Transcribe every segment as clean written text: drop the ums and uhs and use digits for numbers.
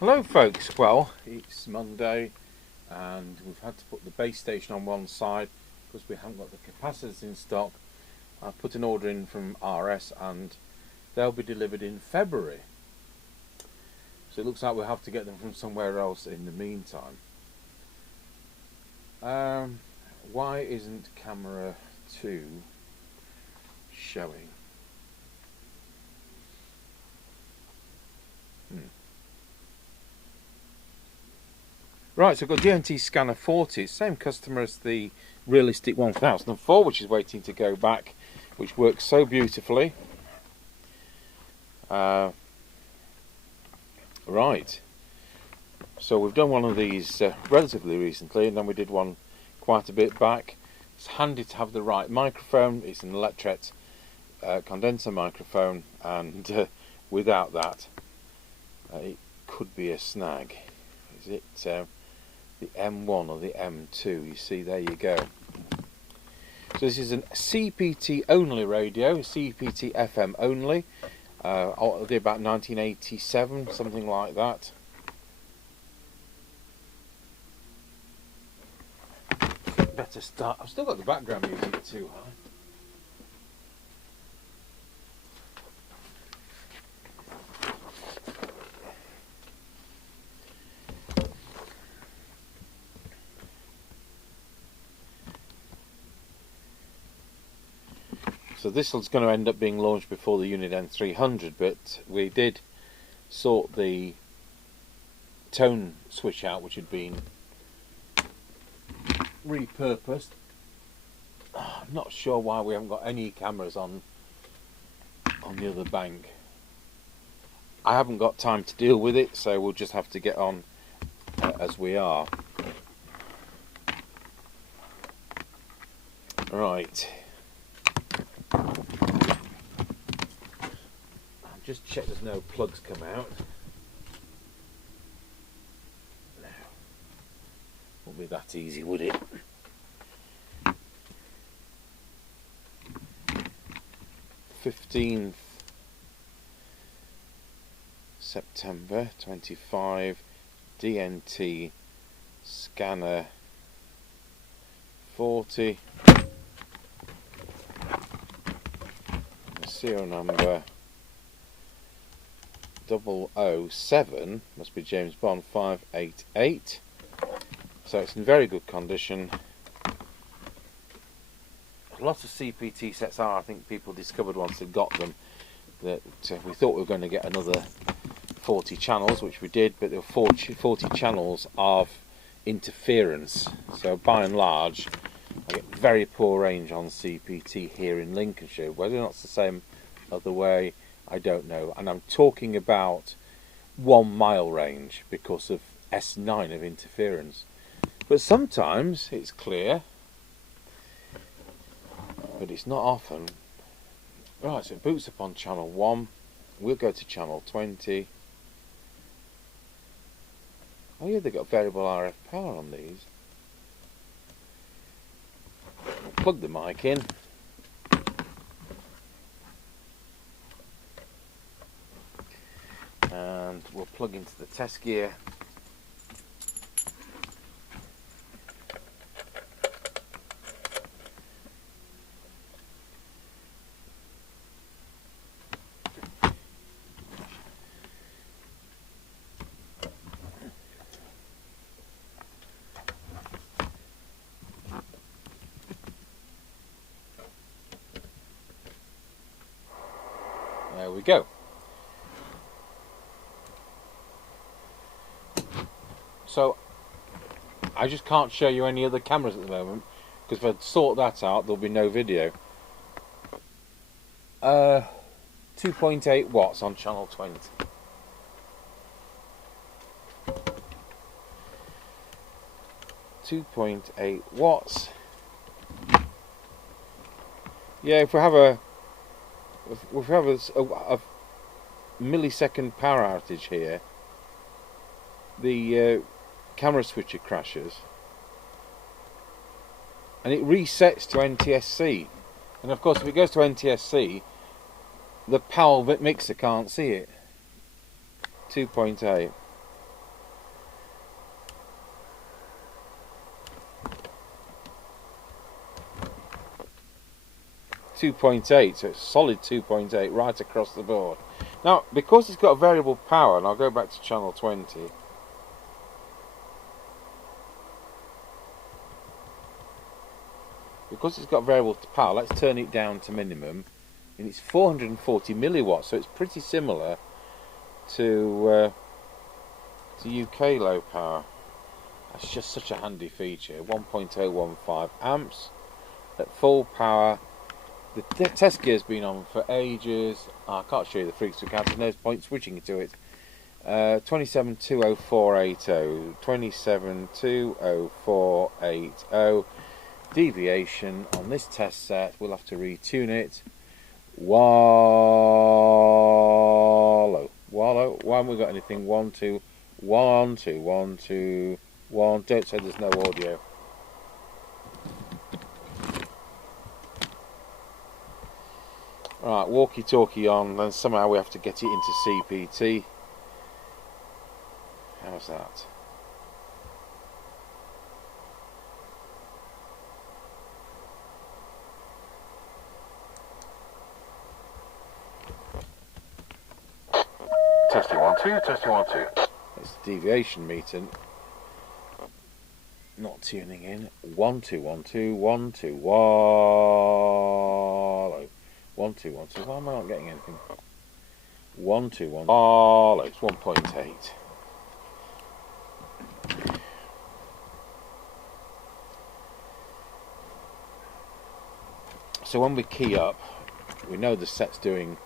Hello folks, well it's Monday and we've had to put the base station on one side because we haven't got the capacitors in stock. I put an order in from RS and they'll be delivered in February. So it looks like we'll have to get them from somewhere else in the meantime. Why isn't camera 2 showing? Right, so I've got DNT Scanner 40, same customer as the Realistic 1004, which is waiting to go back, which works so beautifully. Right, so we've done one of these relatively recently, and then we did one quite a bit back. It's handy to have the right microphone. It's an electret condenser microphone, and without that it could be a snag. Is it the M1 or the M2? You see, there you go. So this is a CPT only radio, CPT FM only. I'll do about 1987, something like that. Better start. I've still got the background music too high. So this is going to end up being launched before the Unit N300, but we did sort the tone switch out, which had been repurposed. I'm not sure why we haven't got any cameras on the other bank. I haven't got time to deal with it, so we'll just have to get on as we are. Right. Just check there's no plugs come out. No. Won't be that easy, would it? (15th September 25) DNT Scanner 40. The serial number 007, must be James Bond 588. So it's in very good condition. A lot of CPT sets are, I think people discovered once they got them that we thought we were going to get another 40 channels, which we did, but there were 40 channels of interference. So by and large I get very poor range on CPT here in Lincolnshire. Whether or not it's the same other way, I don't know, and I'm talking about 1 mile range because of S9 of interference. But sometimes it's clear, but it's not often. Right, so it boots up on channel 1. We'll go to channel 20. Oh yeah, they've got variable RF power on these. We'll plug the mic in. And we'll plug into the test gear. There we go. So I just can't show you any other cameras at the moment because if I sort that out there'll be no video. 2.8 watts on channel 20. .8 watts. Yeah, if we have a millisecond power outage here, the camera switcher crashes and it resets to NTSC, and of course if it goes to NTSC the PAL mixer can't see it. 2.8. 2.8, so it's solid 2.8 right across the board. Now, because it's got variable power, and I'll go back to channel 20. Because it's got variable power, let's turn it down to minimum, and it's 440 milliwatts, so it's pretty similar to UK low power. That's just such a handy feature. 1.015 amps at full power. The test gear's been on for ages. I can't show you the frequency count, there's no point switching to it. 2720480, 2720480. Deviation on this test set, we'll have to retune it. Wallow. Why haven't we got anything? 1, 2, 1, 2, 1, 2, 1. Don't say there's no audio. Right, walkie-talkie on, then somehow we have to get it into CPT. How's that? Testing 1 2, testing 1 2. It's the deviation meter. Not tuning in. 1 2 1 2 1 2 wallow. 1 2 1 2. Why am I not getting anything? 1 2 1 wallow. It's 1.8. So when we key up, we know the set's doing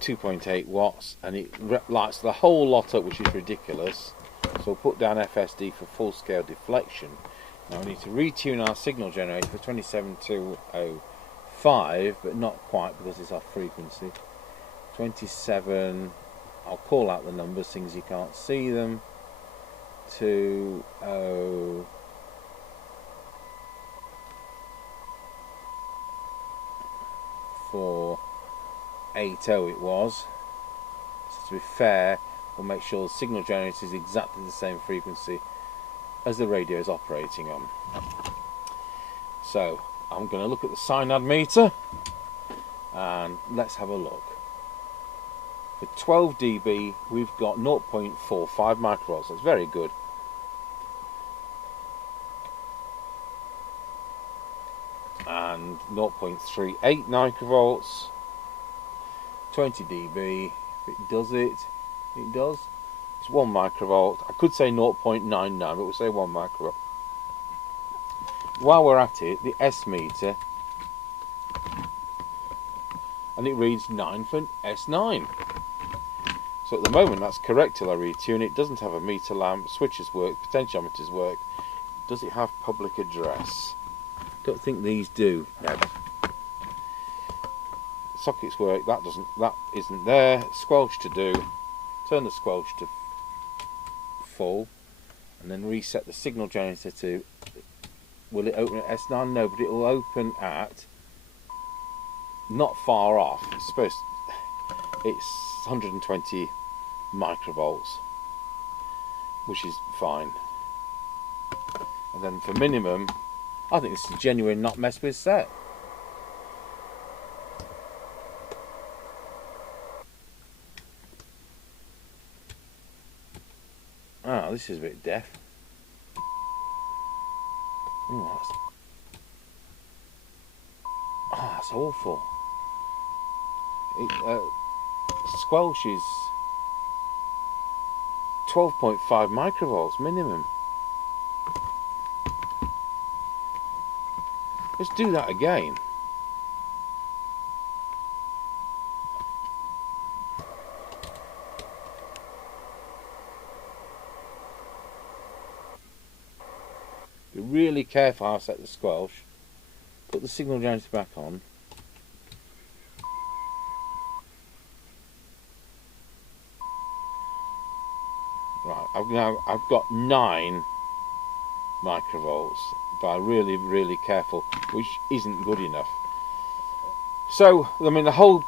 2.8 watts, and it lights the whole lot up, which is ridiculous. So we'll put down FSD for full scale deflection. Now we need to retune our signal generator for 27205, but not quite because it's off frequency. 27, I'll call out the numbers, things you can't see them. 20480 it was. So to be fair, we'll make sure the signal generator is exactly the same frequency as the radio is operating on. So I'm going to look at the synod meter and let's have a look. For 12 dB we've got 0.45 microvolts. That's very good. And 0.38 microvolts. 20 dB. If it does it does. It's 1 microvolt. I could say 0.99, but we'll say 1 microvolt. While we're at it, the S meter, and it reads 9 for S9. So at the moment that's correct till I retune it. Doesn't have a meter lamp, switches work, potentiometers work. Does it have public address? Don't think these do. No. Sockets work, that isn't there. Squelch to do. Turn the squelch to full and then reset the signal generator to, will it open at S9? No, but it will open at not far off. It's 120 microvolts, which is fine. And then for minimum, I think this is a genuine not mess with set. Ah, this is a bit deaf. Oh, that's awful. Squelch is 12.5 microvolts minimum. Let's do that again. Be really careful how I set the squelch. Put the signal generator back on. Right, I've got 9 microvolts, but I'm really careful, which isn't good enough. So, I mean, the whole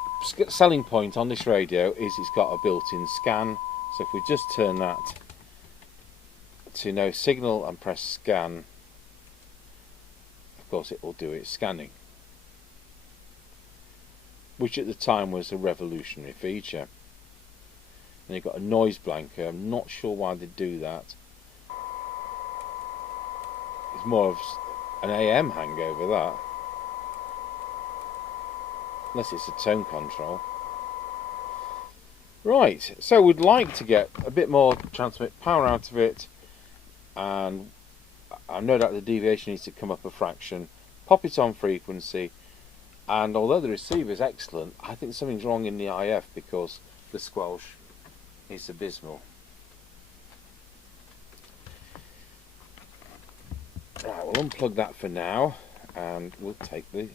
selling point on this radio is it's got a built-in scan. So if we just turn that to no signal and press scan, of course it will do its scanning. which at the time was a revolutionary feature. And you've got a noise blanker. I'm not sure why they do that. It's more of an AM hangover, that. Unless it's a tone control. Right, so we'd like to get a bit more transmit power out of it, and I know that the deviation needs to come up a fraction. Pop it on frequency, and although the receiver is excellent, I think something's wrong in the IF because the squelch is abysmal. Right, we'll unplug that for now, and we'll take the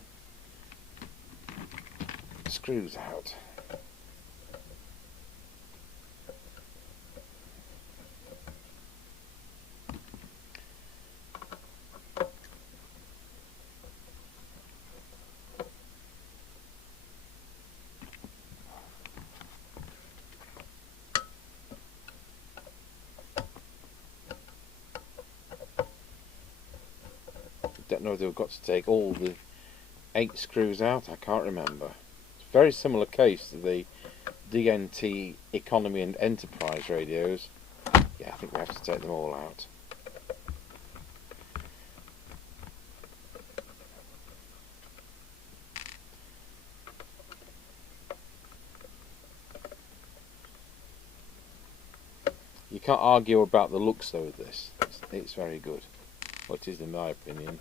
screws out. Don't know if they've got to take all the 8 screws out, I can't remember. It's a very similar case to the DNT Economy and Enterprise radios. Yeah, I think we have to take them all out. You can't argue about the looks though of this. It's very good. Well, it is in my opinion.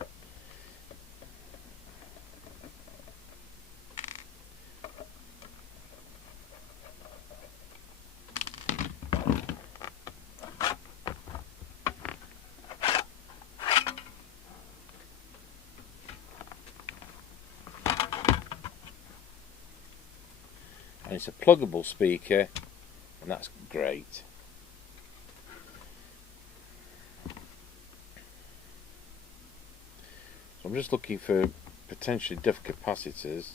And it's a pluggable speaker, and that's great. So I'm just looking for potentially diff capacitors.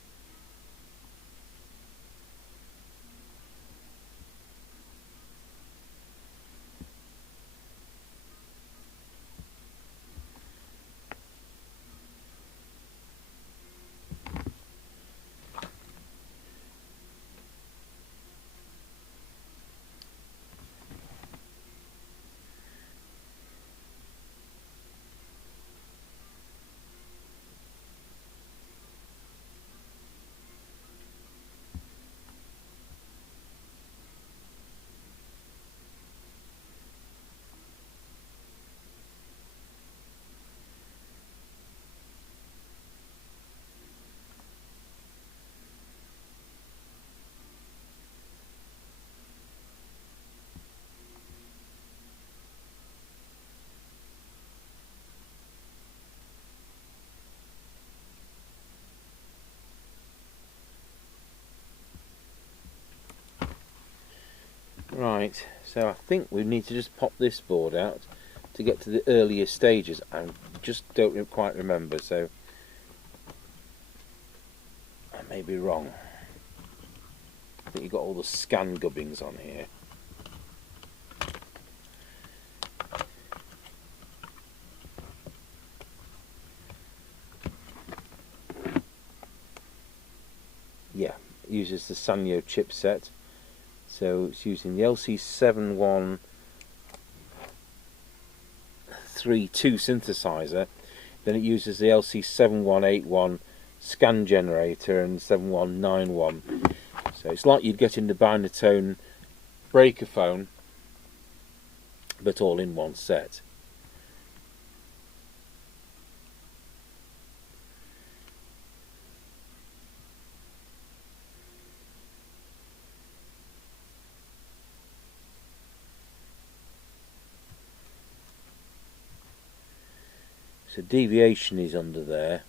Right, so I think we need to just pop this board out to get to the earlier stages. I just don't quite remember, so I may be wrong. I think you've got all the scan gubbins on here. Yeah, it uses the Sanyo chipset. So it's using the LC7132 synthesizer, then it uses the LC7181 scan generator and 7191. So it's like you'd get in the Binatone breaker phone, but all in one set. So deviation is under there.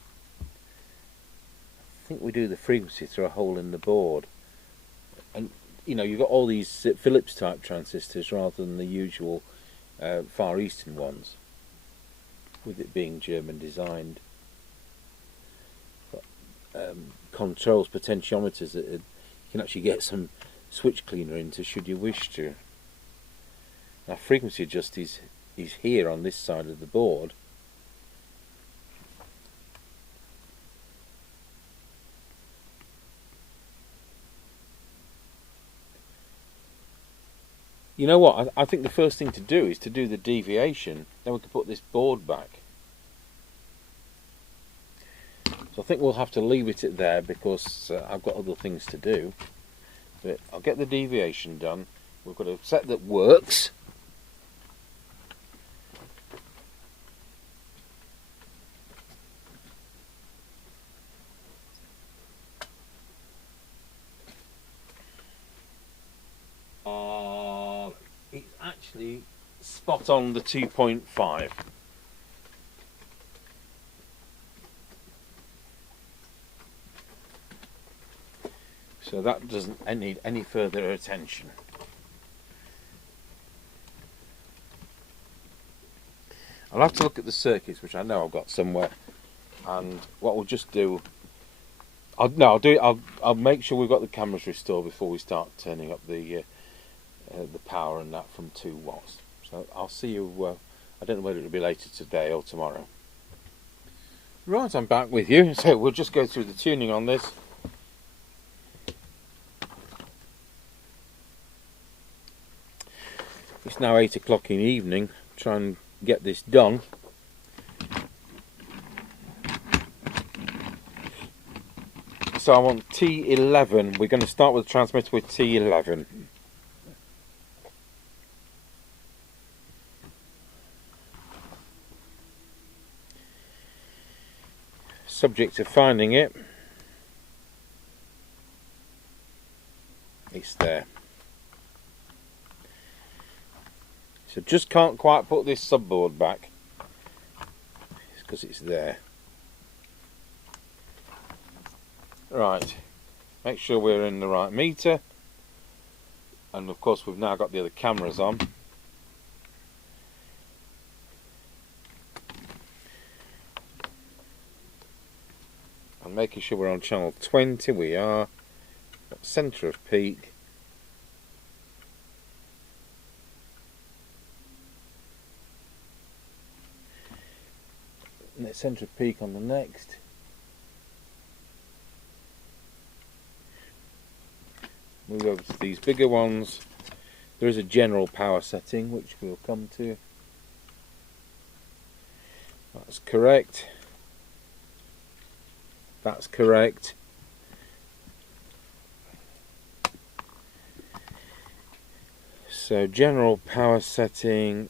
I think we do the frequency through a hole in the board. And you know, you've got all these Philips type transistors rather than the usual Far Eastern ones, with it being German designed. But, controls potentiometers that you can actually get some switch cleaner into should you wish to. Now frequency adjust is here on this side of the board. You know what, I think the first thing to do is to do the deviation, then we can put this board back. So I think we'll have to leave it at there because I've got other things to do. But I'll get the deviation done. We've got a set that works. It's actually spot on the 2.5. So that doesn't need any further attention. I'll have to look at the circuits, which I know I've got somewhere, and what we'll just do, I'll make sure we've got the cameras restored before we start turning up the power and that from 2 watts. So I'll see you, I don't know whether it'll be later today or tomorrow. Right, I'm back with you, so we'll just go through the tuning on this. It's now 8 o'clock in the evening, try and get this done. So I want T11, we're going to start with the transmitter with T11. Subject to finding it, it's there. So just can't quite put this subboard back, it's because it's there. Right, make sure we're in the right meter, and of course we've now got the other cameras on. And making sure we're on channel 20, we are. Centre of peak. And the centre of peak on the next. Move over to these bigger ones. There is a general power setting which we'll come to. That's correct. That's correct. So general power setting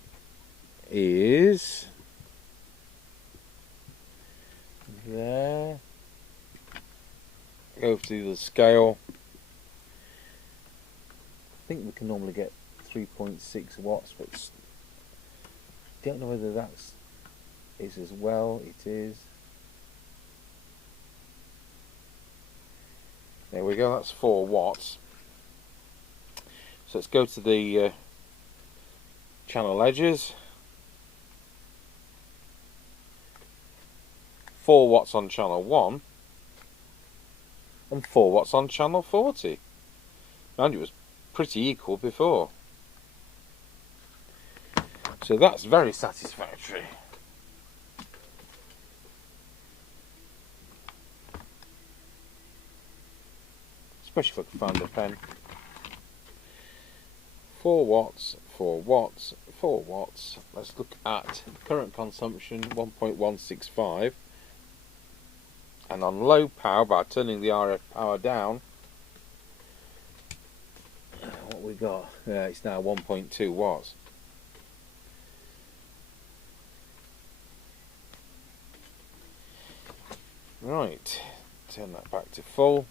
is there. Go to the scale. I think we can normally get 3.6 watts, but don't know whether that's is as well. It is. There we go, that's 4 watts. So let's go to the channel edges. 4 watts on channel 1 and 4 watts on channel 40. And it was pretty equal before. So that's very satisfactory. Especially if I can find a pen. 4 watts, 4 watts, 4 watts. Let's look at current consumption 1.165, and on low power, by turning the RF power down, what we got? Yeah, it's now 1.2 watts. Right, turn that back to full.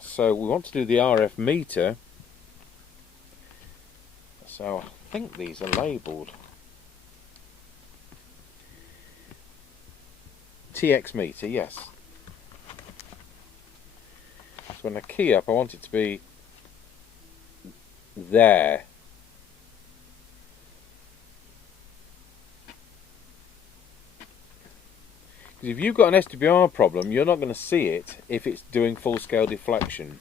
So we want to do the RF meter, so I think these are labelled. TX meter, yes. So when I key up, I want it to be there. Because if you've got an SWR problem, you're not going to see it if it's doing full scale deflection.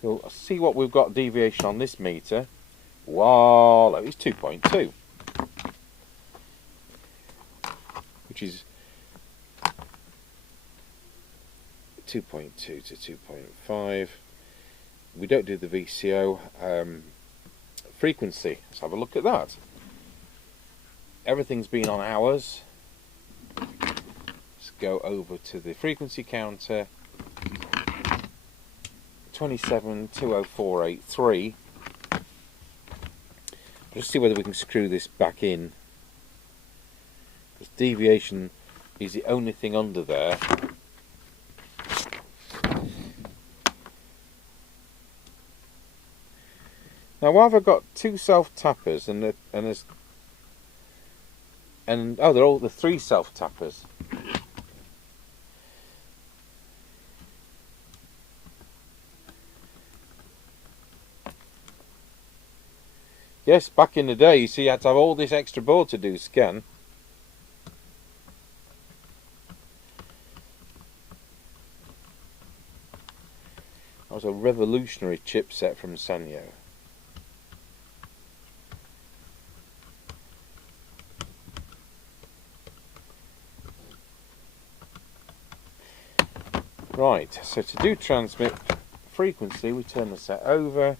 So I'll see what we've got deviation on this meter. Wow, it's 2.2. Which is 2.2 to 2.5. We don't do the VCO. Frequency, let's have a look at that. Everything's been on hours. Let's go over to the frequency counter. 27,204.83. Just see whether we can screw this back in. Because deviation is the only thing under there. Now, why have I got two self tappers and oh, they're all the three self tappers. Yes, back in the day, you see, you had to have all this extra board to do scan. That was a revolutionary chipset from Sanyo. Right, so to do transmit frequency, we turn the set over.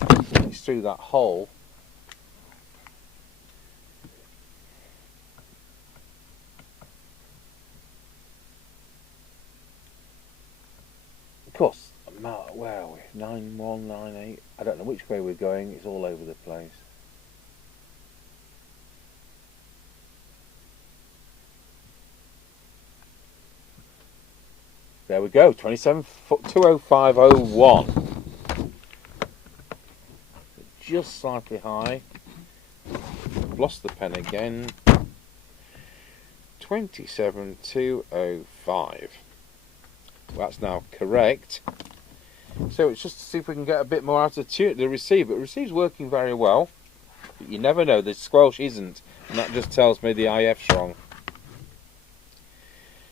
It's through that hole. Of course, where are we? 9198. I don't know which way we're going. It's all over the place. There we go. 27,205.01. Just slightly high. Lost the pen again. 27,205. That's now correct. So it's just to see if we can get a bit more out of the receiver. The receiver's working very well, but you never know. The Squelch isn't, and that just tells me the IF's wrong.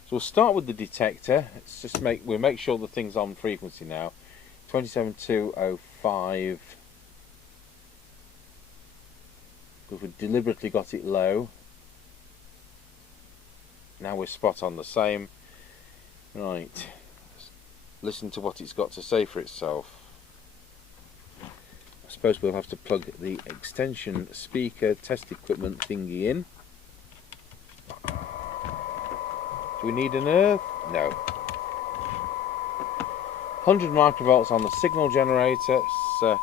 So we'll start with the detector. Let's just make sure the thing's on frequency now. 27,205. Because we deliberately got it low. Now we're spot on the same. Right. Let's listen to what it's got to say for itself. I suppose we'll have to plug the extension speaker test equipment thingy in. Do we need an earth? No. 100 microvolts on the signal generator. So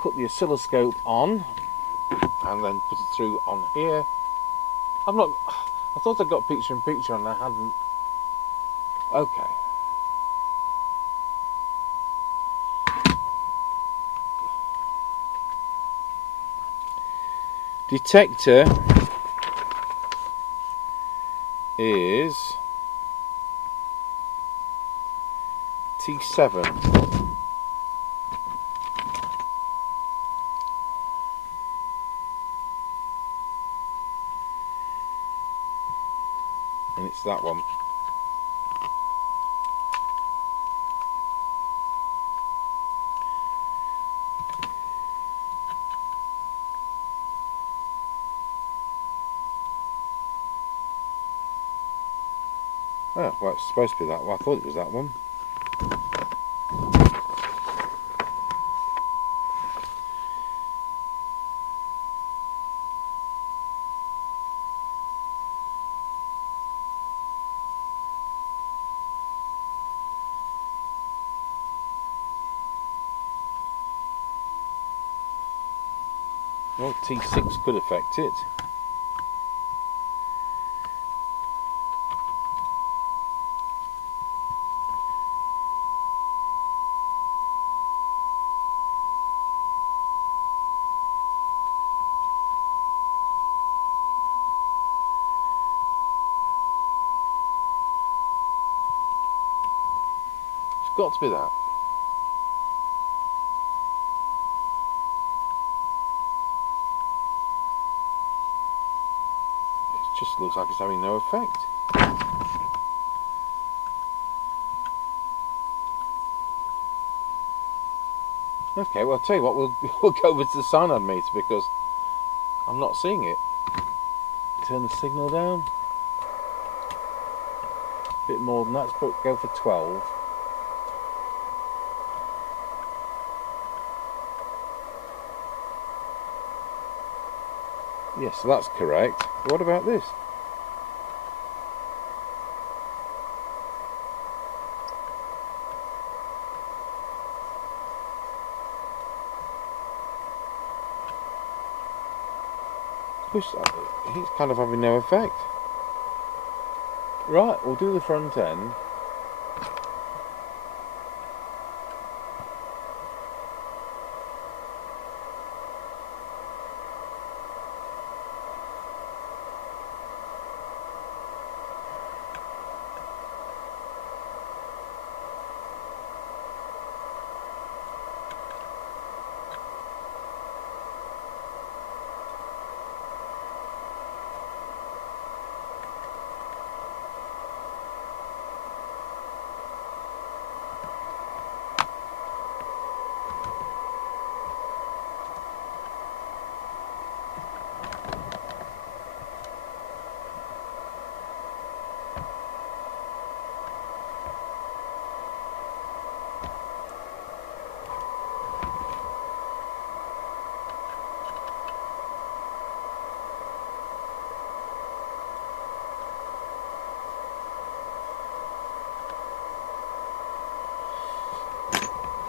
put the oscilloscope on and then put it through on here. I thought I got picture in picture and I hadn't. Okay. Detector is T7. And it's that one. Oh, well, it's supposed to be that one. I thought it was that one. Well, T6 could affect it. It's got to be that. It just looks like it's having no effect. Okay, well, I'll tell you what, we'll go over to the cyanide meter because I'm not seeing it. Turn the signal down. bit more than that, let's go for 12. Yes, so that's correct. What about this? It's kind of having no effect. Right, we'll do the front end.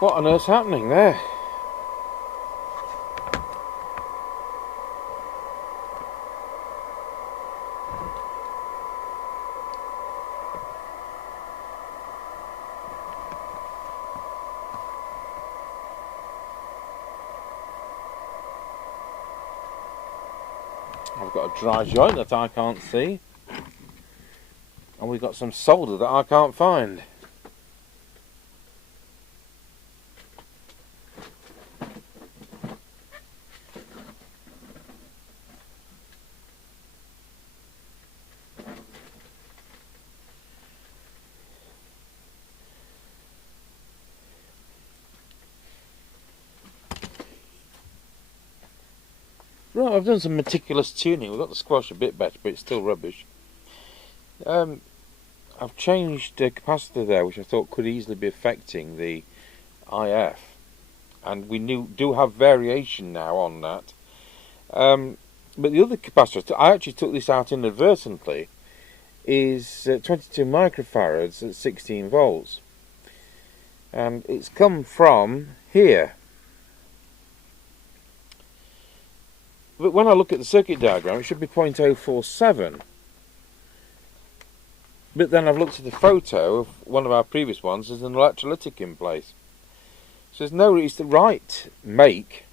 What on earth's happening there? I've got a dry joint that I can't see, and we've got some solder that I can't find. Right, I've done some meticulous tuning. We've got the squelch a bit better, but it's still rubbish. I've changed the capacitor there, which I thought could easily be affecting the IF, and we do have variation now on that. But the other capacitor, I actually took this out inadvertently, is 22 microfarads at 16 volts, and it's come from here. But when I look at the circuit diagram, it should be 0.047. But then I've looked at the photo of one of our previous ones. There's an electrolytic in place. So there's no, it's the right make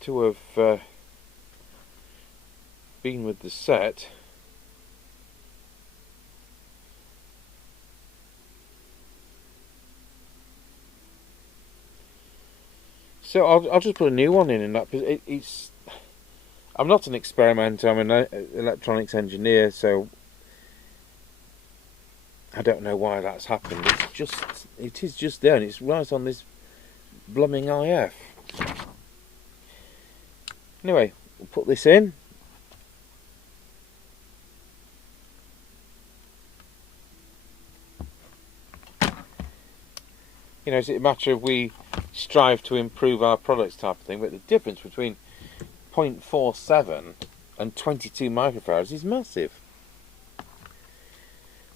to have been with the set. So I'll just put a new one in that. It's. I'm not an experimenter. I'm an electronics engineer, so I don't know why that's happened. It is just there, and it's right on this blooming IF. Anyway, we'll put this in. You know, is it a matter of we strive to improve our products type of thing, but the difference between 0.47 and 22 microfarads is massive.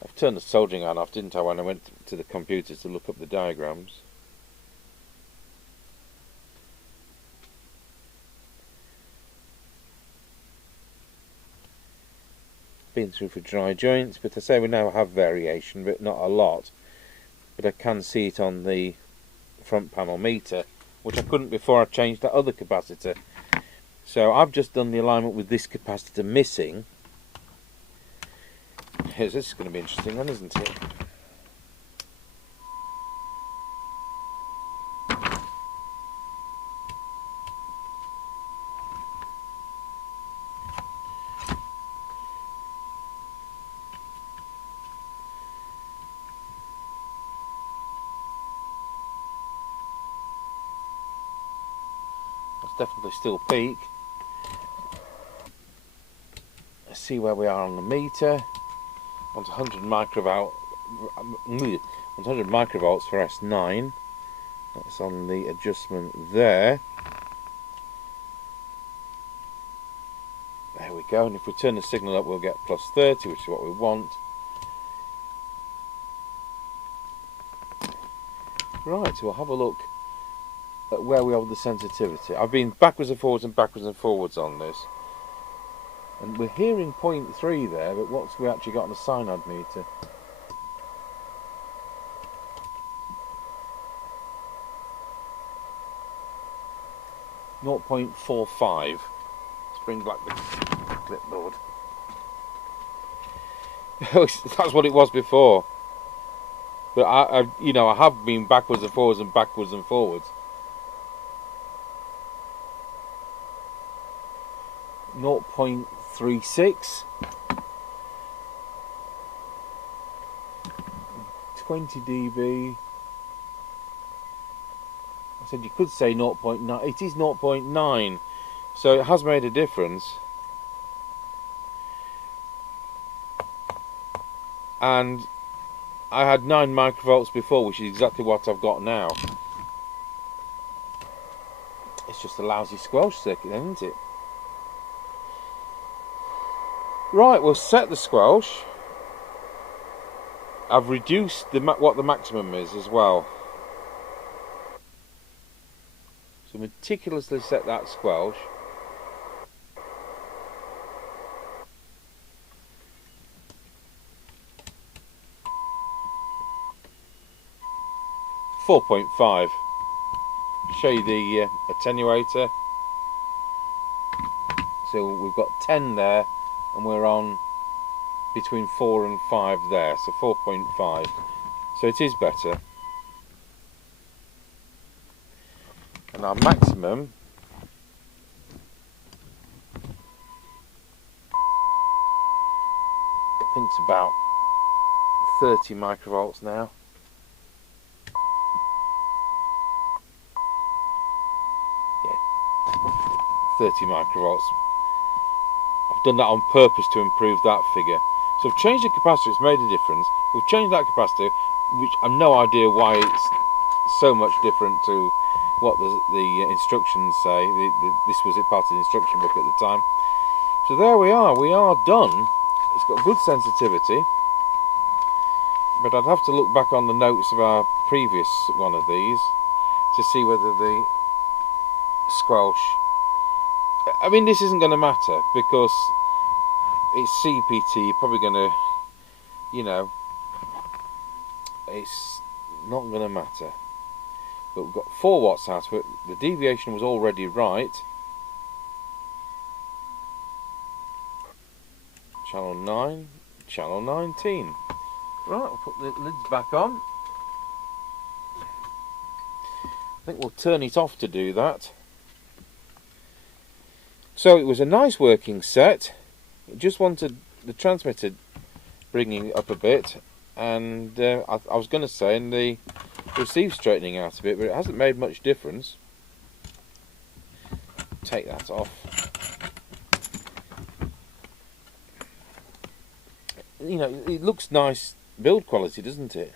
I've turned the soldering iron off, didn't I, when I went to the computer to look up the diagrams. Been through for dry joints, but I say we now have variation, but not a lot. But I can see it on the front panel meter, which I couldn't before I changed that other capacitor. So I've just done the alignment with this capacitor missing. This is going to be interesting then, isn't it? That's definitely still peak. Let's see where we are on the meter. On 100 microvolt, 100 microvolts for S9. That's on the adjustment there. There we go, and if we turn the signal up we'll get plus 30, which is what we want. Right, so we'll have a look at where we are with the sensitivity. I've been backwards and forwards on this. And we're hearing 0.3 there, but what's we actually got on the synod meter? .45. Let's bring back the clipboard. That's what it was before. But I have been backwards and forwards. 0.36. 20 dB. I said you could say 0.9. It is 0.9, so it has made a difference. And I had 9 microvolts before, which is exactly what I've got now. It's just a lousy squelch circuit, isn't it? Right, we'll set the squelch. I've reduced what the maximum is as well. So meticulously set that squelch. .5. Show you the attenuator. So we've got 10 there, and we're on between 4 and 5 there, so 4.5. So it is better. And our maximum I think it's about 30 microvolts now. Yeah, 30 microvolts. I've done that on purpose to improve that figure. So I've changed the capacitor, it's made a difference. We've changed that capacitor, which I've no idea why it's so much different to what the instructions say. This was part of the instruction book at the time. So there we are done. It's got good sensitivity, but I'd have to look back on the notes of our previous one of these to see whether the squelch... I mean, this isn't going to matter because it's CEPT. You're probably going to, it's not going to matter. But we've got 4 watts out of it. The deviation was already right. Channel 9, channel 19. Right, we'll put the lids back on. I think we'll turn it off to do that. So it was a nice working set. It just wanted the transmitter bringing up a bit, and I was going to say, and the receive straightening out a bit, but it hasn't made much difference. Take that off. It looks nice build quality, doesn't it?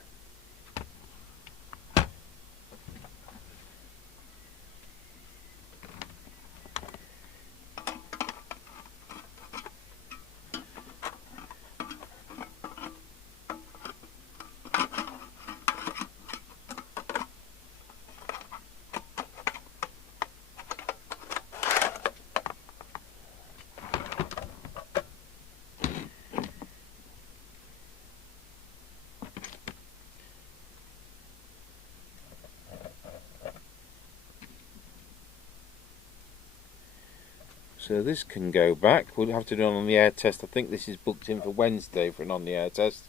So this can go back. We'll have to do it on the air test. I think this is booked in for Wednesday for an on the air test.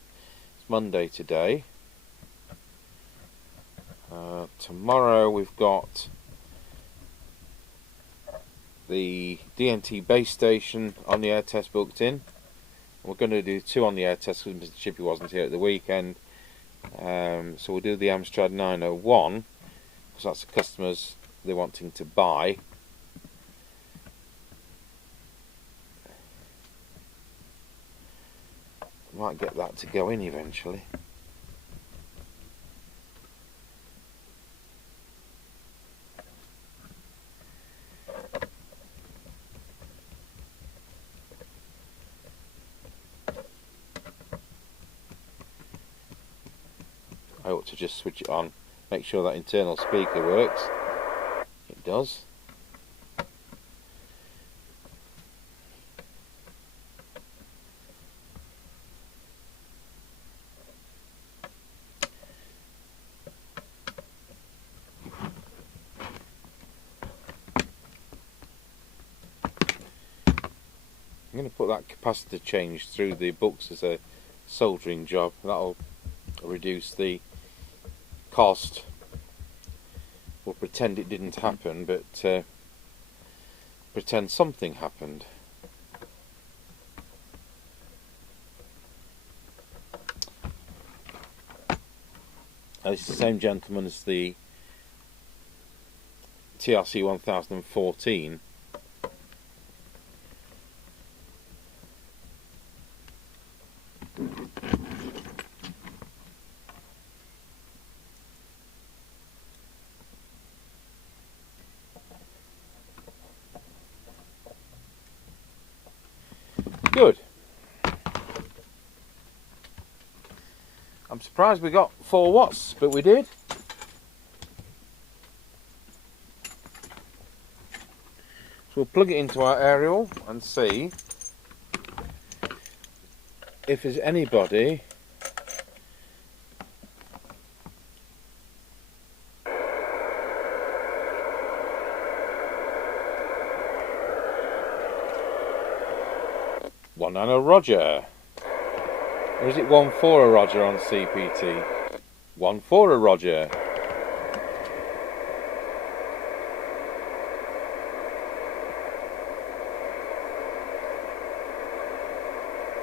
It's Monday today. Tomorrow we've got the DNT base station on the air test booked in. We're going to do 2 on the air test because Mr. Chippy wasn't here at the weekend. So we'll do the Amstrad 901 because that's the customers they're wanting to buy. Might get that to go in eventually. I ought to just switch it on, make sure that internal speaker works. It does. I'm going to put that capacitor change through the books as a soldering job. That'll reduce the cost. We'll pretend it didn't happen, but pretend something happened. This is the same gentleman as the TRC 1014. Good. I'm surprised we got 4 watts, but we did. So we'll plug it into our aerial and see if there's anybody One and a Roger. Or is it 1 for a Roger on CPT? 1 for a Roger.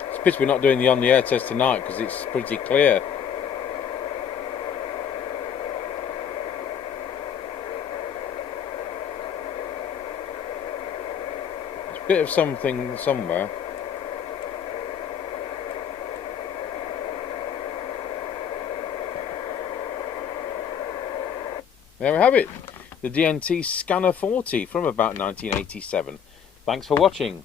It's a pity we're not doing the on the air test tonight because it's pretty clear. There's a bit of something somewhere. There we have it, the DNT Scanner 40 from about 1987. Thanks for watching.